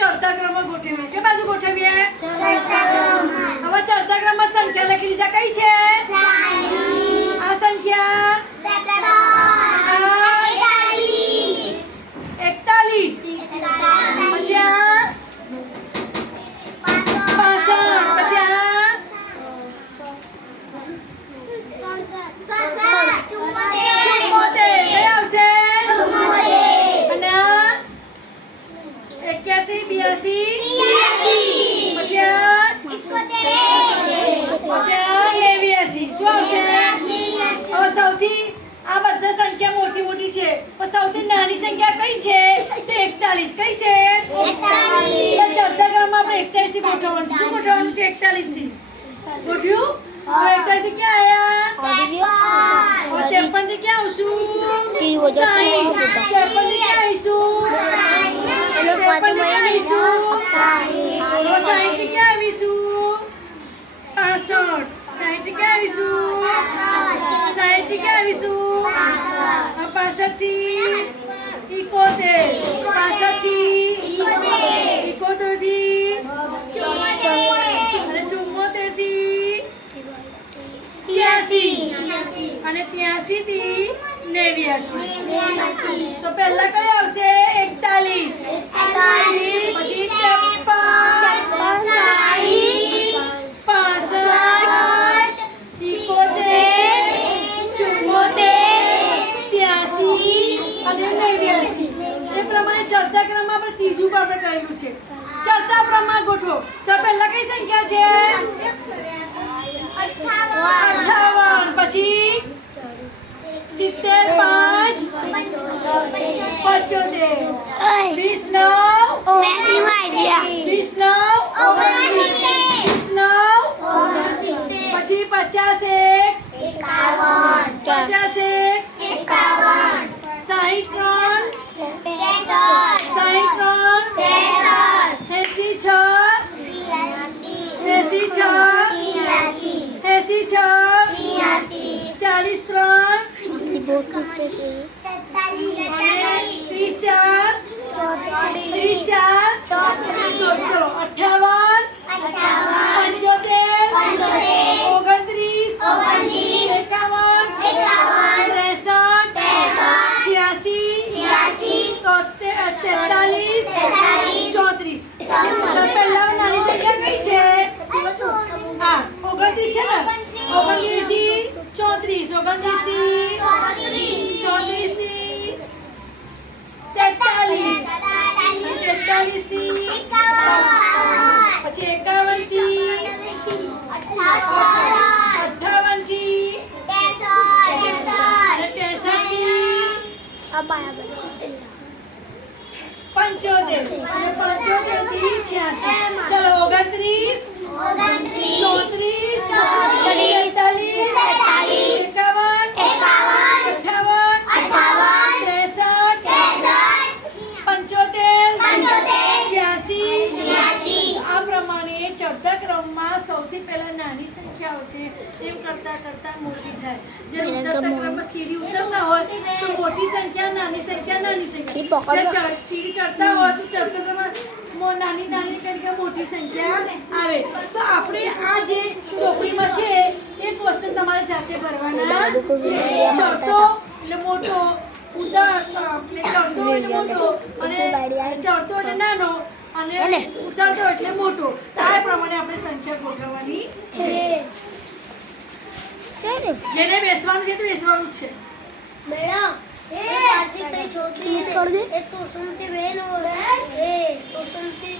ચડતા ક્રમમાં ગોઠવીએ. કે બાજુ ગોઠવીએ? હવે ચડતા ક્રમમાં સંખ્યા લખી લીધા. કઈ છે આ સંખ્યા? 41. પછી આ 65. પછી આ 74. કઈ આવશે? અને આ 81, 82. પછી આ 89. શું આવશે? હવે સૌથી આ બધા સંખ્યા મોટી મોટી છે, પણ સૌથી નાની સંખ્યા કઈ છે? તે 41. કઈ છે? 41. ચડતા ક્રમમાં આપણે 41 થી ગોઠવવાનું છે. શું ગોઠવવાનું છે? 41 થી ગોઠવ્યું. 41 થી ક્યાં આયા? 53 થી ક્યાં આવશું? 60. 53 થી ક્યાં આવીશું? 53 થી ક્યાં આવીશું? 60 થી ક્યાં આવીશું? 65. 60 થી ક્યાં આવીશું? 60 થી ક્યાં આવીશું? 65 થી 71. 65 થી 71 થી અને 74 થી 83 અને 83 થી 89. તો પહેલા કઈ આવશે? 41. પછી 53, 60, 65, 74, 83 અને 89. એ પ્રમાણે ચડતા ક્રમમાં આપણે ત્રીજું પણ આપણે કરેલું છે. ચડતા ક્રમમાં ગોઠવો. તો પહેલા કઈ સંખ્યા છે? 58. પછી 70, 5, 29, 29, 29, પછી 50, પહેલા નાની સંખ્યા કઈ છે? 29 છે ને? 29 થી 34. 29 થી 43 થી 43 થી પછી 51 થી 58 થી 63 થી 75 થી 86. ચલો 29, 34, 43, 85, આ પ્રમાણે ચડતા ક્રમમાં સૌથી પહેલા નાની સંખ્યા આવશે. એમ કરતા કરતા મોટી થાય. જેમ ઉતરતા ક્રમમાં સીડી ઉતરતા હોય તો મોટી સંખ્યા, નાની સંખ્યા, નાની સંખ્યા. સીડી ચડતા હોય તો ચડતા ક્રમમાં નાની નાની સંખ્યા, મોટી સંખ્યા આવે. તો આપણે આ જે ચોપડીમાં છે એ ક્વેશ્ચન તમારે જાતે ભરવાના છે. ચડતો એટલે મોટો, ચડતો એટલે મોટો અને ચડતો એટલે નાનો અને ઉતરતો એટલે મોટો. આ પ્રમાણે આપણે સંખ્યા ગોઠવવાની છે. જેને બેસવાનું છે તો બેસવાનું જ છે. મેડમ એ પાછી તઈ છોકરી એ તો સુનતી બેન એ તો સુનતી